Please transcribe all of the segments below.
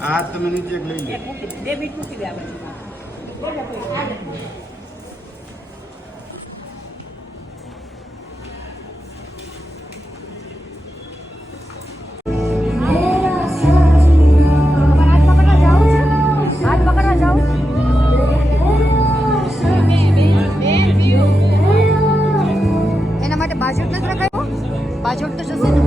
આ તમે નીચે લઈ લો. એના માટે બાજોટ નથી રખાયો? બાજોટ તો જશે ને.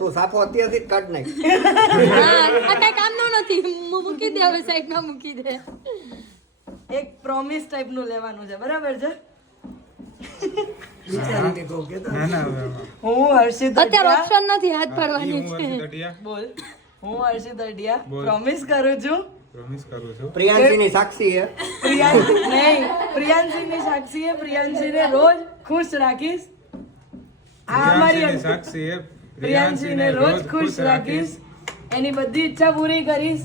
તું સાપો અત્યારથી જ કાઢ નાખ. આ કઈ કામનો નથી. મૂકી દે હવે સાઈડમાં મૂકી દે. એક પ્રોમિસ ટાઈપ નું લેવાનું છે, બરાબર છે? હું હર્ષિત અત્યારે ઓપ્શન નથી હાથ પાડવાની છે. બોલ. હું હર્ષિત અઢિયા પ્રોમિસ કરું છું. પ્રિયાંશીની સાક્ષી હે. પ્રિયાંશીની સાક્ષી હે. પ્રિયાંશીને રોજ ખુશ રાખીશ. આ અમારી સાક્ષી હે. પ્રિયાંશીને રોજ ખુશ રાખીશ. એની બધી ઈચ્છા પૂરી કરીશ.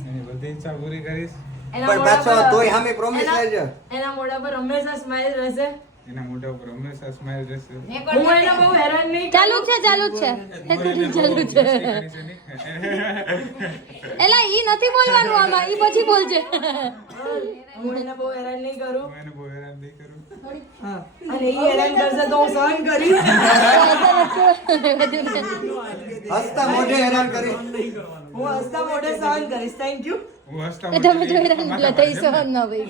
પણ પાછો તોય સામે પ્રોમિસ લેજો. એના મોઢા પર હંમેશા સ્માઈલ રહેશે. હું એને બહુ હેરાન નહીં. ચાલુ છે ચાલુ છે. એલા ઈ નથી બોલવાનું આમાં, ઈ પછી બોલજે. હું એને બહુ હેરાન નહીં કરું. અને ઈ હેરાન કરશે તો હું સહન કરીશ. હસતા મોઢે હેરાન કરી. હું હસતા મોઢે સહન કરીશ. Thank you. તમે જો હેરાન થઈ સહન ન હોય.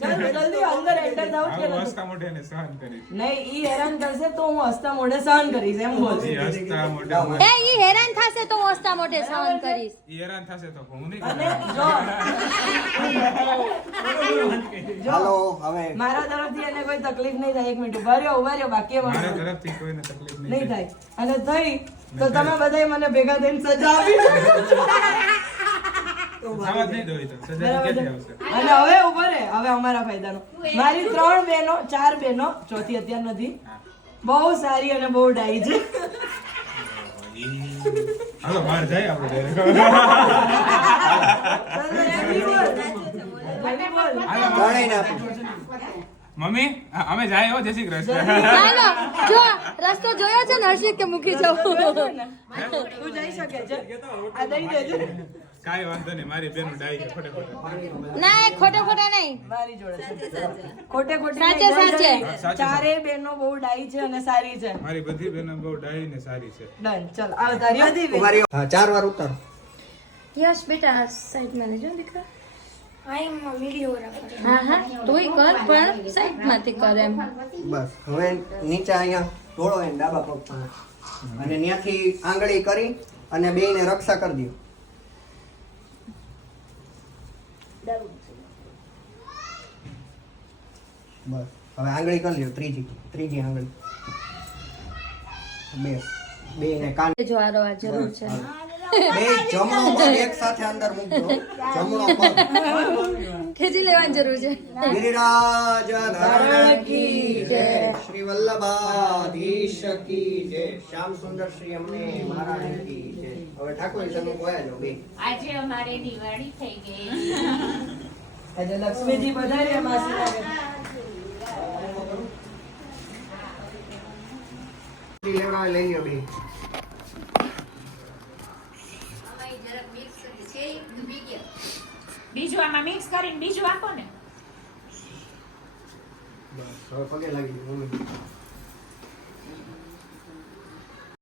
ચાલો જલ્દી અંદર એન્ટર થાઓ. નહીં, ઈ હેરાન કરશે તો હું હસતા મોઢે સહન કરીશ, એમ બોલ. એ ઈ હેરાન થશે તો હું હસતા મોઢે સહન કરીશ. હાલો હવે મારા તરફથી એને કોઈ તકલીફ નહીં થાય. 1 મિનિટ ઉભા રહ્યો. બાકી મારા તરફથી કોઈને તકલીફ નહીં થાય. અને થઈ તો તમે બધાય મને ભેગા થઈને સજા આપી. અને હવે ઉભો રે. હવે અમારા ફાયદાનો, મારી 3 બહેનો, 4 બહેનો, ચોથી અત્યાર નથી, બહુ સારી અને બહુ ડાઈ છે. હાલો બહાર જાય આપણે મમ્મી અમે જાય હો. જય શ્રી કૃષ્ણ. ચાલો જો રસ્તો જોયો છે ને હર્ષિત કે મૂકી જાવ. તું જઈ શકે છે. આ દઈ દેજે. કાઈ વાંધો નહીં. મારી બેનું ડાઈ છે. ખોટે ના એ ખોટે ખોટા નહીં. મારી જોડે છે. ખોટે સાચે સાચે. ચારે બહેનો બહુ ડાઈ છે અને સારી છે. મારી બધી બેનો બહુ ડાઈ ને સારી છે. ડન. ચલ આવ તારી તમારી 4 વાર ઉતારો. યશ બેટા સાઈડમાં લેજો દીકરા. વિડીયો રાખો. હા હા તોય કર પણ સાઈડમાંથી કર એમ. બસ હવે નીચે અહીંયા ઢોળો એને ડાબા પગ પર અને ત્યાંથી આંગળી કરી અને બેયને રક્ષા કરી દો. બસ હવે આંગળી કરી લ્યો ત્રીજી આંગળી બેયને કાન જો આરો આ જરૂર છે. બે જમણો પગ એક સાથે અંદર મૂકજો. જમણો પગ ખેંચી લેવાની જરૂર છે. ગિરિરાજ ધરણ કી જય, શ્રી વલ્લભાધીશ કી જય, શ્યામ સુંદર શ્રી અમને મહારાજ કી જય. હવે ઠાકોર તમે બોયા જો બે. આજે અમારે દિવાળી થઈ ગઈ. આજે લક્ષ્મીજી પધાર્યા માસી લાગે. લેવડાવે લઈ લ્યો બે. બીજું આમાં મિક્સ કરીને બીજું આપો ને. બસ હવે પગે લાગી ગયું મમ્મી.